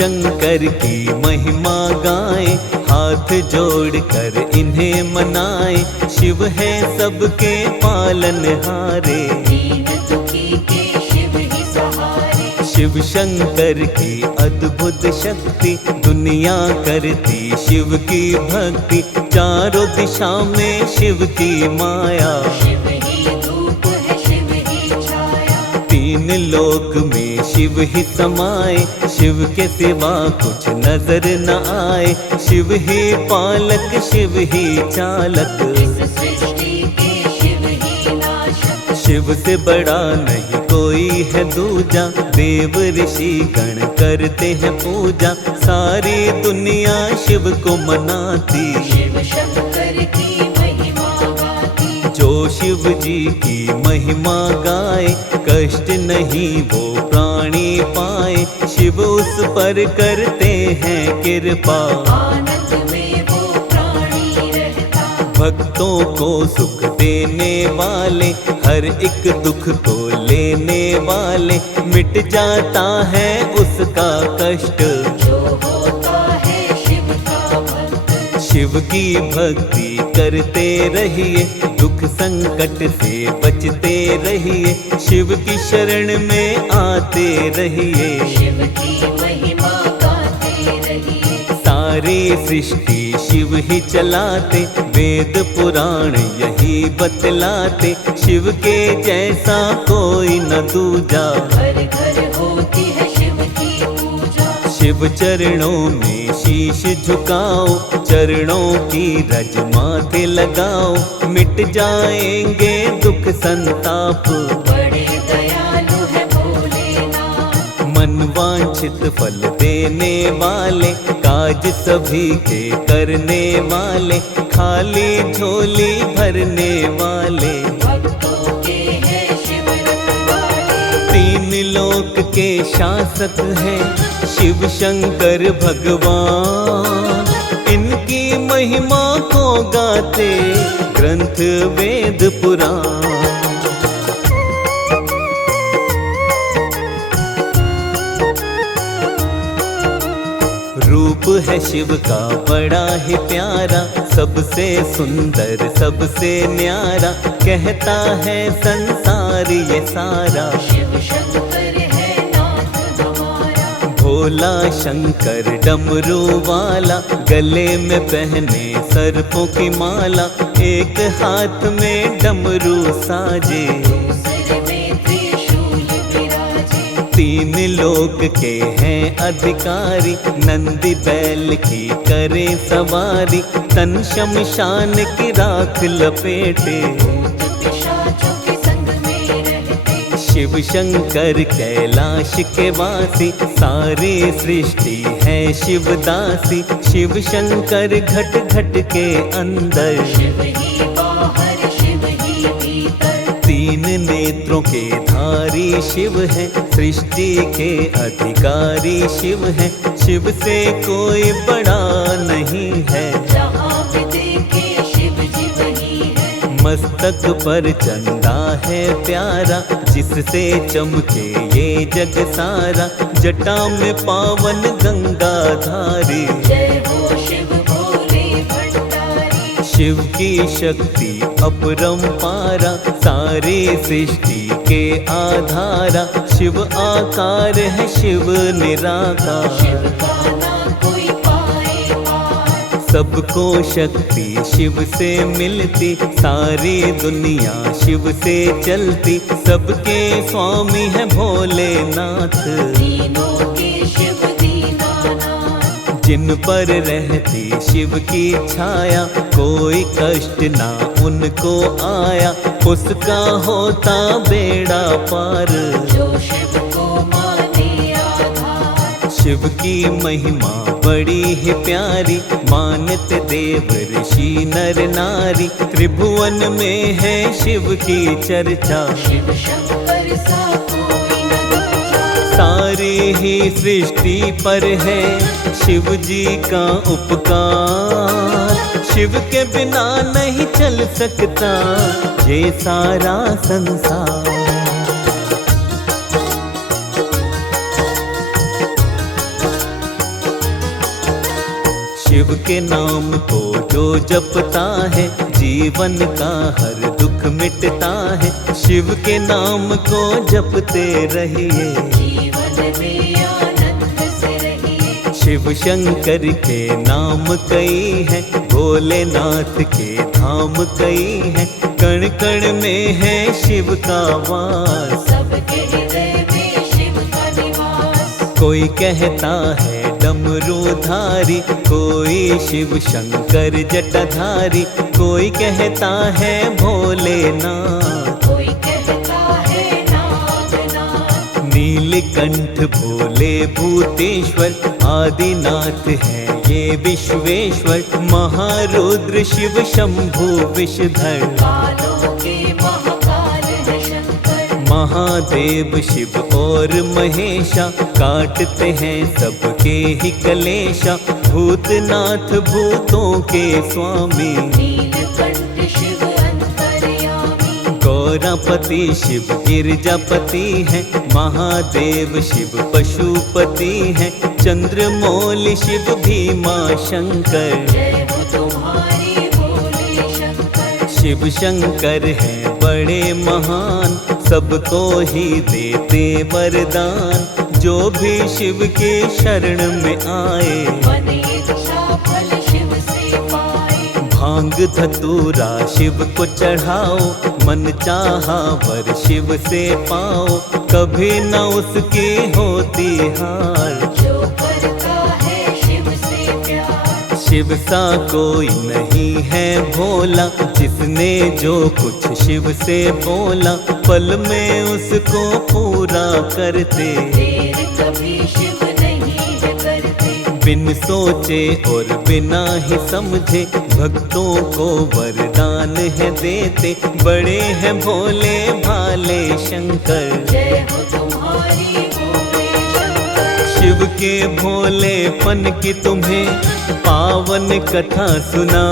शंकर की महिमा गाएं, हाथ जोड़कर इन्हें मनाएं। शिव है सबके पालनहारे, दीन दुखी के शिव ही सहारे। शिव शंकर की अद्भुत शक्ति, दुनिया करती शिव की भक्ति। चारों दिशा में शिव की माया, शिव ही धूप है शिव ही छाया। तीन लोक में शिव ही समाए, शिव के सिवा कुछ नजर न आए। शिव ही पालक शिव ही चालक, इस सृष्टि के शिव ही नाशक। शिव से बड़ा नहीं कोई है दूजा, देव ऋषि गण करते हैं पूजा। सारी दुनिया शिव को मनाती, शिव शंकर की महिमा गाती। जो शिव जी की महिमा गाए, कष्ट नहीं वो प्राणी पाए। शिव उस पर करते हैं कृपा, आनंद में वो प्राणी रहता। भक्तों को सुख देने वाले, हर एक दुख को लेने वाले। मिट जाता है उसका कष्ट, जो होता है शिव का भक्त। शिव की भक्ति करते रहिए, दुख संकट से बचते रहिए। शिव की शरण में आते रहिए, शिव की महिमा गाते रहिए। सारी सृष्टि शिव ही चलाते, वेद पुराण यही बतलाते। शिव के जैसा कोई न दूजा, घर घर होती है शिव की पूजा। शिव चरणों में शीश झुकाओ, चरणों की रज माथे लगाओ। मिट जाएंगे दुख संताप, बड़े दयालु है भोलेनाथ। मन वांछित फल देने वाले, काज सभी के करने वाले। खाली झोली भरने वाले, भक्तों के हैं शिव रखवाले। तीन लोक के शासक हैं शिव शंकर भगवान। इनकी महिमा को गाते ग्रंथ वेद पुराण। रूप है शिव का बड़ा ही प्यारा, सबसे सुंदर सबसे न्यारा। कहता है संसार ये सारा, शिव शंकर है नाथ हमारा। भोला शंकर डमरू वाला, गले में पहने सर्पों की माला। एक हाथ में डमरू साजे, दूसरे में त्रिशूल विराजे। तीन लोक के हैं अधिकारी, नंदी बैल की करे सवारी। तन शमशान की राख लपेटे, भूत पिशाचों के संग में रहते। शिव शंकर कैलाश के वासी। सारी सृष्टि है शिवदासी, शिव शंकर घट घट के अंदर। शिव ही बाहर शिव ही भीतर। तीन नेत्रों के धारी शिव है, सृष्टि के अधिकारी शिव है। शिव से कोई बड़ा नहीं है, जहाँ भी देखे शिव जी वही है। मस्तक पर चंदा है प्यारा, जिससे चमके ये जग सारा। जटा में पावन गंगा धारी, जय हो शिव भोले भंडारी। शिव की शक्ति अपरंपारा, सारी सृष्टि के आधारा। शिव आकार है शिव निराकार, शिव का ना कोई पाए पार। सबको शक्ति शिव से मिलती, सारी दुनिया शिव से चलती। सबके स्वामी है भोलेनाथ, तीनों के शिव दीनानाथ। जिन पर रहती शिव की छाया। कोई कष्ट ना उनको आया, उसका होता बेड़ा पार। जो शिव को माने आधार। शिव की महिमा बड़ी ही प्यारी, मानते देव ऋषि नर नारी। त्रिभुवन में है शिव की चर्चा, शिव शंकर सा कोई न दूजा। सारी ही सृष्टि पर है शिव जी का उपकार। शिव के बिना नहीं चल सकता ये सारा संसार। शिव के नाम को जो जपता है जीवन का हर दुख मिटता है। शिव के नाम को जपते रहिए, जीवन में आनंद से रहिए। शिव शंकर के नाम कई हैं, भोलेनाथ के धाम कई हैं। कण कण में है शिव का वास, सबके हृदय में शिव का निवास। कोई कहता है डमरूधारी, कोई शिव शंकर जटाधारी, कोई कहता है भोलेनाथ, कोई कहता है नागनाथ। नीलकंठ भोले भूतेश्वर, आदिनाथ है ये विश्वेश्वर। महारुद्र शिव शंभु विषधर, कालों के महाकाल है शंकर। महादेव शिव और महेशा, काटते हैं सबके ही कलेशा। भूतनाथ भूतों के स्वामी, नीलकंठ शिव अंतर्यामी। गौरापति शिव गिरजापति हैं, महादेव शिव पशुपति हैं। चंद्रमौली शिव भीमा शंकर, जय हो तुम्हारी भोले शंकर। शिव शंकर हैं बड़े महान, सबको ही देते वरदान। जो भी शिव के शरण में आए, मन इच्छा फल शिव से पाए। भांग धतूरा शिव को चढ़ाओ, मन चाहा वर शिव से पाओ। कभी न उसकी होती हार, जो करता है शिव से प्यार। शिव सा कोई नहीं है भोला, जिसने जो कुछ शिव से बोला पल में उसको पूरा करते। देर कभी शिव नहीं है करते। बिन सोचे और बिना ही समझे भक्तों को वरदान है देते। बड़े हैं भोले भाले शंकर, जय हो तुम्हारी भोले शंकर। शिव के भोलेपन की तुम्हें पावन कथा सुना।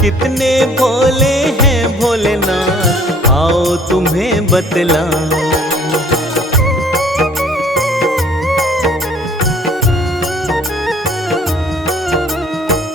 कितने भोले हैं भोलेनाथ, आओ तुम्हें बतला।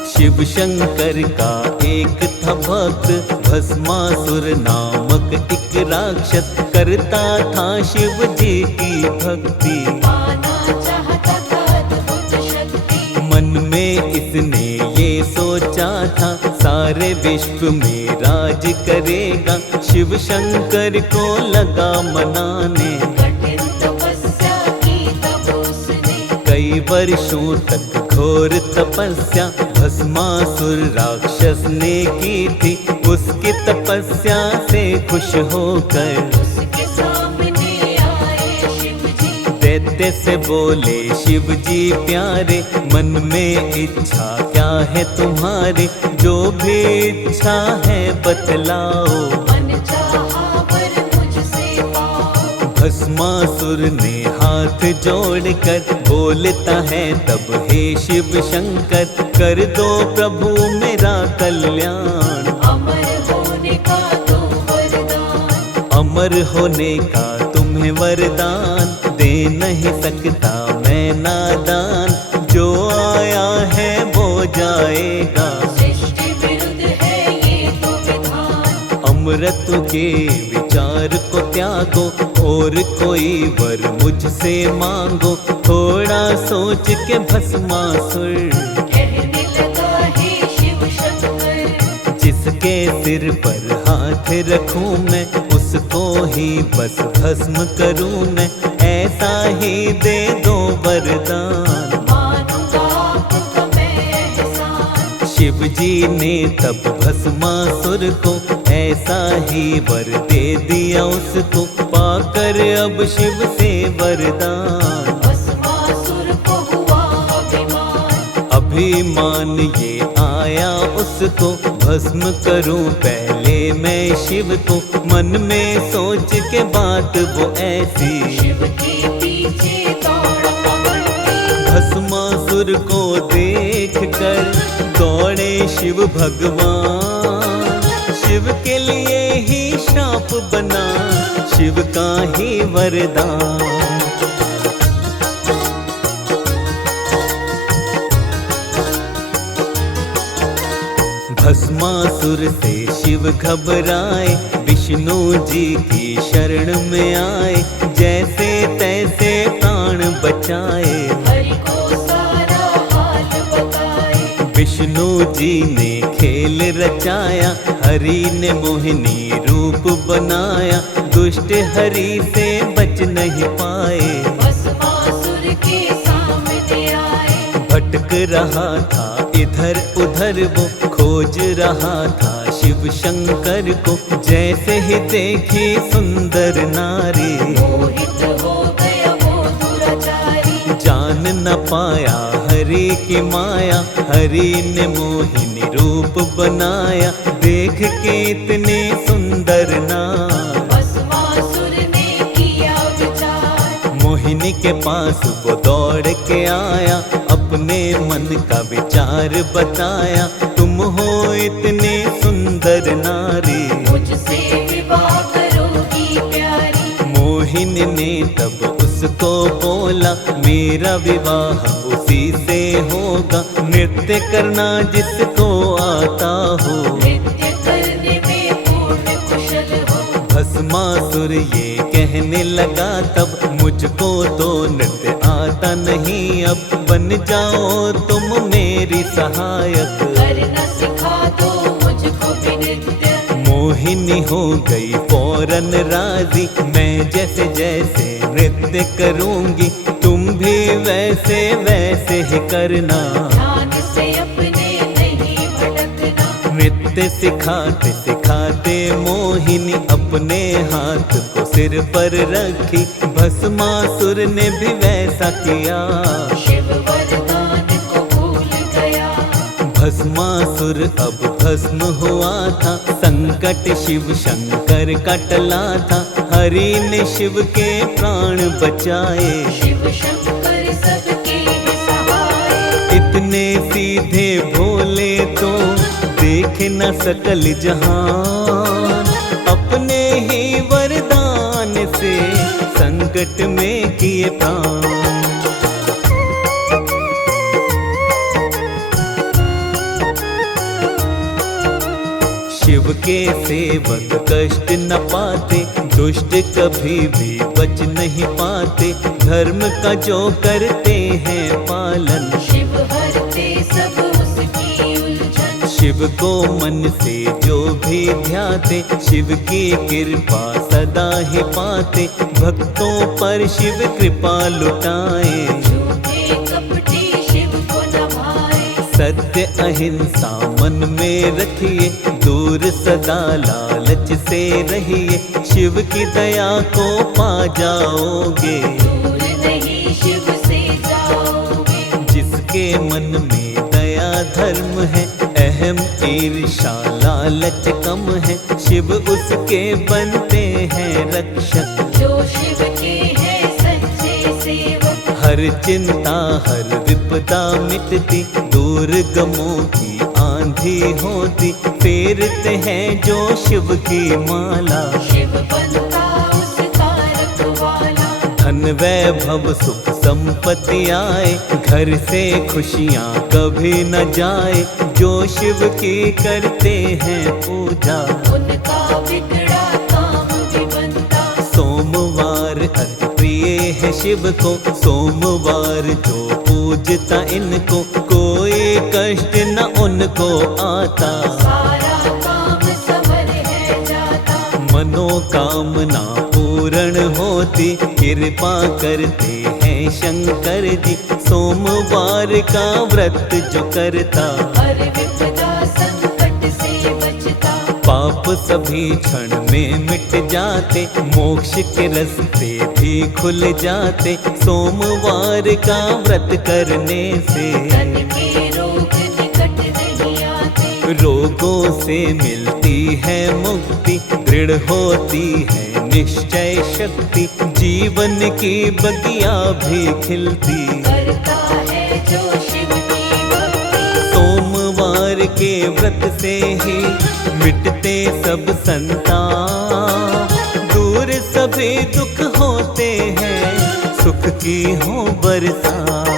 शिव शंकर का एक था भक्त, भस्मासुर नामक एक राक्षस। करता था शिव जी की भक्ति, पाना चाहता था अद्भुत शक्ति। मन में इसने ये सोचा था सारे विश्व में राज करेगा। शिव शंकर को लगा मनाने, कठिन तपस्या की तब उसने। कई वर्षों तक घोर तपस्या भस्मासुर राक्षस ने की थी। उसकी तपस्या से खुश होकर उसके सामने आए शिव जी। दैत्य से बोले शिव जी प्यारे, मन में इच्छा क्या है तुम्हारे। जो भी इच्छा है बतलाओ, मन चाहा वर मुझसे पाओ। भस्मासुर ने हाथ जोड़कर बोलता है तब हे शिव शंकर। कर दो प्रभु मेरा कल्याण, अमर होने का तुम वरदान। अमर होने का तुम्हें वरदान। दे नहीं सकता मैं नादान, जो आया है वो जाएगा। सृष्टि विरुद्ध है ये तो विधान। अमृत के विचार को त्यागो, और कोई वर मुझसे मांगो। थोड़ा सोच के भस्मासुर कहने लगा हे शिव शंकर। जिसके सिर पर हाथ रखूं मैं, उसको ही बस भस्म करूं मैं। ऐसा ही दे दो वरदान, मानूंगा आपका मैं एहसान। शिव जी ने तब भस्मासुर को ऐसा ही वर दे दिया उसको। पाकर अब शिव से वरदान, भस्मासुर को हुआ अभिमान। अभिमान ये आया उसको। भस्म करूं पहले मैं शिव को, मन में सोच के बात वो ऐसी। शिव के पीछे दौड़ा बढ़ती। भस्मासुर को देख कर दौड़े शिव भगवान। शिव के लिए ही श्राप बना शिव का ही वरदान। भस्मासुर से शिव घबराए, विष्णु जी की शरण में आए, जैसे तैसे प्राण बचाए। हरि को सारा हाल बताए। विष्णु जी ने खेल रचाया, हरि ने मोहिनी रूप बनाया, दुष्ट हरि से बच नहीं पाए। भस्मासुर के सामने आए। भटक रहा था इधर उधर वो, खोज रहा था शिव शंकर को, जैसे ही देखी सुंदर नारी। मोहित हो गया वो दुराचारी। जान न पाया हरि की माया, हरि ने मोहिनी रूप बनाया, देख के इतने सुंदर नार। भस्मासुर ने किया विचार। मोहिनी के पास वो दौड़ के आया, अपने मन का विचार बताया, तुम हो इतने सुंदर नारी, मुझसे विवाह करोगी प्यारी। मोहिनी ने तब उसको बोला, मेरा विवाह उसी से होगा, नृत्य करना जिसको आता हो, नृत्य करने में पूर्ण कुशल हो। भस्मासुर ये कहने लगा तब, मुझको तो नृत्य आता नहीं, अब बन जाओ तुम मेरी सहायक। करना सिखा दो मुझको भी नृत्य। मोहिनी हो गई फौरन राजी, मैं जैसे जैसे नृत्य करूंगी, तुम भी वैसे वैसे ही करना। ध्यान से अपने नहीं भटकना। नृत्य सिखाते सिखाते मोहिनी अपने हाथ को सिर पर रखी, भस्मासुर ने भी वैसा किया। शिव वरदान को भूल गया। भस्मासुर अब भस्म हुआ था, संकट शिव शंकर का टला था, हरि ने शिव के प्राण बचाए। शिव शंकर सबके सहाय। इतने सीधे भोले तो देखे न सकल जहान, अपने ही वरदान से संकट में किए प्राण। शिव के सेवक कष्ट न पाते, दुष्ट कभी भी बच नहीं पाते, धर्म का जो करते हैं पालन, शिव हरते सब उसकी उलझन। शिव को मन से जो भी ध्याते, शिव की कृपा सदा ही पाते, भक्तों पर शिव कृपा लुटाए। झूठे कपटी शिव को न भाए। सत्य अहिंसा मन में रखिए, दूर सदा लालच से रहिए, शिव की दया को पा जाओगे। दूर नहीं शिव से जाओगे। जिसके मन में दया धर्म है, अहम ईर्षा लालच कम है, शिव उसके बनते हैं रक्षक। जो शिव के हैं सच्चे सेवक। हर चिंता हर विपदा मिटती, दूर गमों की आंधी होती, फेरते हैं जो शिव की माला। शिव बनता उसका रखवाला। धन वैभव सुख संपत्ति आए, घर से खुशियाँ कभी न जाए, जो शिव की करते हैं पूजा। उनका बिगड़ा काम भी बनता। सोमवार अति प्रिय है शिव को, सोमवार जो पूजता इनको, कोई कष्ट न उनको आता। सारा काम सवर है जाता। मनोकामना पूर्ण होती, कृपा करते हैं शंकर जी, सोमवार का व्रत जो करता। हर विपदा संकट से बचता। पाप सभी क्षण में मिट जाते, मोक्ष के रास्ते भी खुल जाते, सोमवार का व्रत करने से। तन के रोग निकट नहीं आते। रोगों से मिलती है मुक्ति, दृढ़ होती है निश्चय शक्ति, जीवन की बगिया भी खिलती। करता है जो शिव की भक्ति। सोमवार के व्रत से ही मिटते सब संताप, दूर सभी दुख होते हैं, सुख की हो बरसात।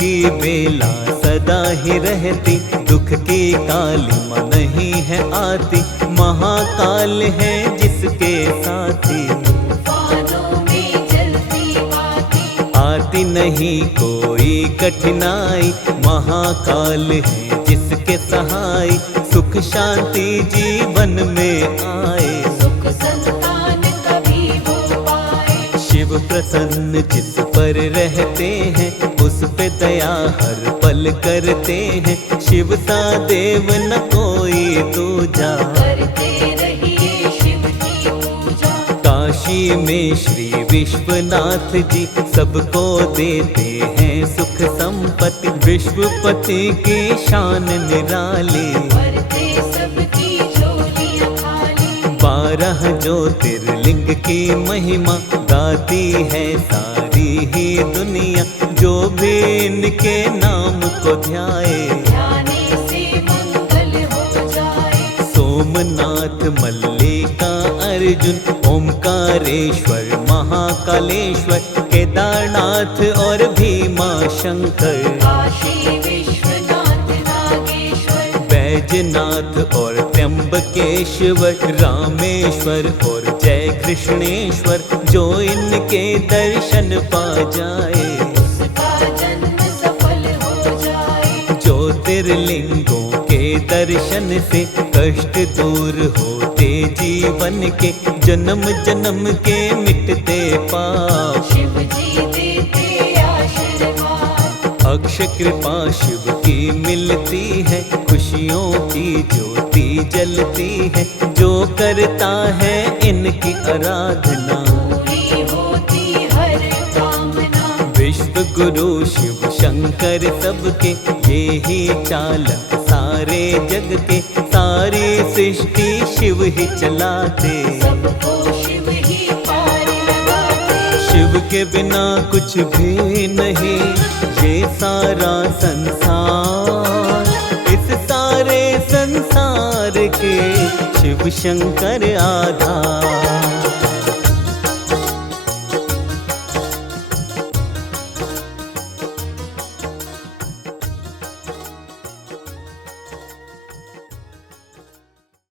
की बेला सदा ही रहती, दुख की काली माँ नहीं है आती, महाकाल है जिसके साथी, तूफानों में जलती बाती, आती नहीं कोई कठिनाई, महाकाल है जिसके सहाय, सुख शांति जीवन में आए, सुख संतान कभी हो पाए। शिव प्रसन्न जिस पर रहते हैं, उस पे दया हर पल करते हैं, शिव सा देव न कोई दूजा, करते रहिए शिव की पूजा। काशी में श्री विश्वनाथ जी सबको देते हैं सुख संपत्ति, विश्वपति की शान निराली, भरते सबकी झोलियां खाली, 12 ज्योतिर्लिंग की महिमा गाती है सारी ही दुनिया, जो भी इनके नाम को ध्याए, ध्याने से मंगल हो जाए। सोमनाथ मल्लिका अर्जुन, ओमकारेश्वर महाकालेश्वर, केदारनाथ और भीमा शंकर, काशी विश्वनाथ नागेश्वर, बैजनाथ और त्र्यंबकेश्वर, रामेश्वर और जय कृष्णेश्वर, जो इनके दर्शन पा जाए, उसका जन्म सफल हो जाए। ज्योतिर्लिंगों के दर्शन से कष्ट दूर होते जीवन के, जन्म जन्म के मिटते पाप, शिव जी देते आशीर्वाद, अक्षय कृपा शिव की मिलती है, खुशियों की ज्योति जलती है, जो करता है इनकी आराधना, पूरी होती हर कामना। विश्व गुरु शिव शंकर सबके, ये ही चालक सारे जग के, सारी सृष्टि शिव ही चलाते, सबको शिव ही पार लगाते। शिव के बिना कुछ भी नहीं ये सारा संसार, इस सारे संसार के शिव शंकर आधार।